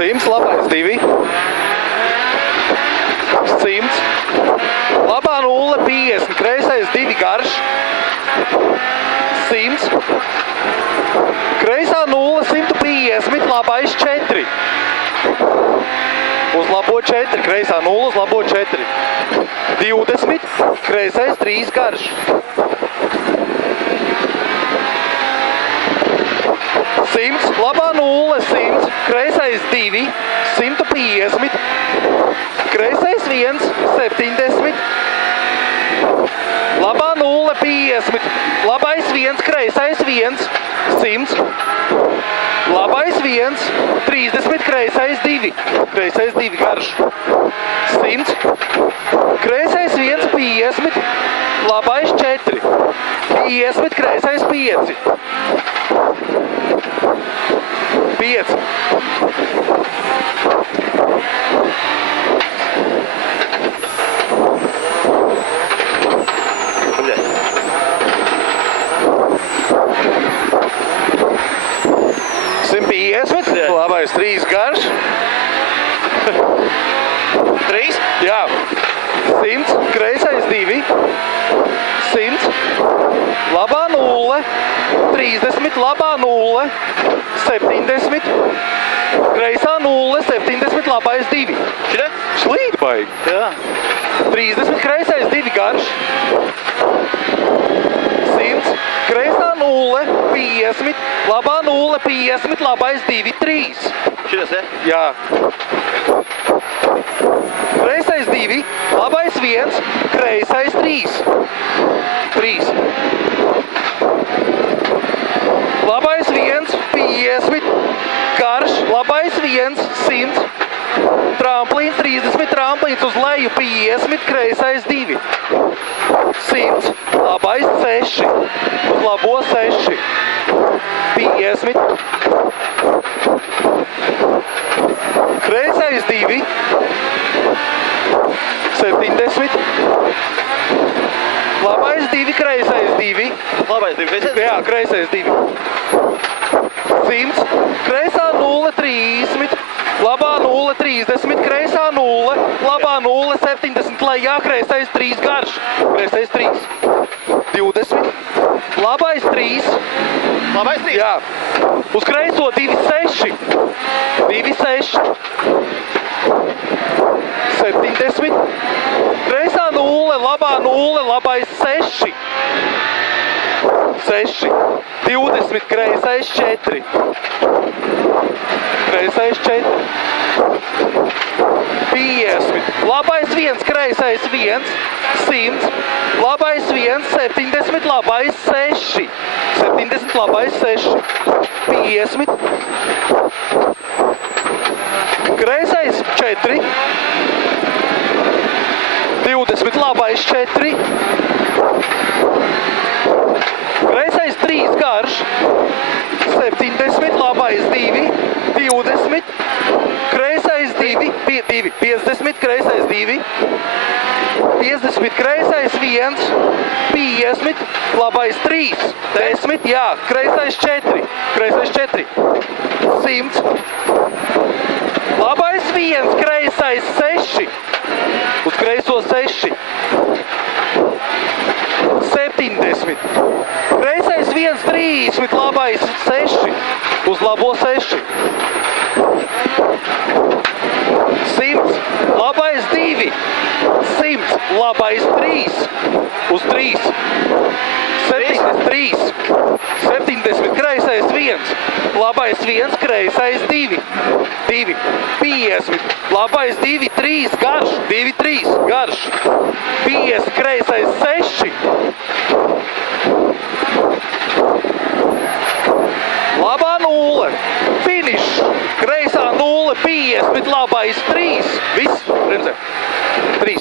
100, labais 2. 100. Labā 0, 50, kreisais 2 garš. 100. Kreisā 0, 150, labais 4. Uz labo 4, kreisā 0, uz labo 4. 20, kreisais 3 garš. 100, labā 0, 100, kreisais 2, 150, kreisais 1, 70, labā 0, 50, labais 1, kreisais 1, 100, labais 1, 30, kreisais 2, kreisais 2 garš, 100, kreisais 1, 50, labais 4, 50, kreisais 5. 5. Labais 3 garš. 3? Jā. 100, kreisais 2. 100, labā 0, 30, labā 0, 70, kreisā 0, 70, labais 2. Šitā? Slīd baigi. Jā. 30, kreisais 2 garš. 100, kreisā 0, 50, labā 0, 50, labais 2, 3. Šitas, ja? Jā. Kreisais 2, labais 1, kreisais 3. 3. Labais 1, 50, garš, labais 1, 100, tramplīns 30, tramplīns uz leju 50, kreisais 2. 100, labais 6, uz labo 6. 50, kreisais 2, 70, labais 2, kreisais 2. Labais 2, kreisais 2? Jā, kreisais 2. 100, kreisā 0, 30, labā 0, 30, kreisā 0, labā 0, 70, lejā, kreisais 3 garš, kreisais 3. 20, labais 3. Labais 3? Jā. Uz kreiso 2, 6. 2, 6. 70, kreisā 0, labā 0, labais 6. 6. 20, kreisais 4. Kreisais 4. 50, labais 1, kreisais 1. 100, labais 1, 70, labais 6. 70, labais 6. 50, kreisais 4. 20, labais 4. Kreisais 3 garš. 70, labais 2. 20, kreisais 2. 50, kreisais 2. 50, kreisais 1. 50, labais 3. 10, jā, kreisais 4. Kreisais 4. 100, labais 1, kreisais 6. Uz kreiso 6. 70. Kreisais 1, 30, labais 6. Uz labo 6. 100, labais 2. 100, labais 3. Uz 3. 73. 70, kreisais 1. Labais 1, kreisais 2. 2. 50, labais 2, 3, garš. 2, 3, garš. 50, kreisais 6. Labā 0. Finish. Kreisā 0, 50, labais 3. Viss, redzē. 3.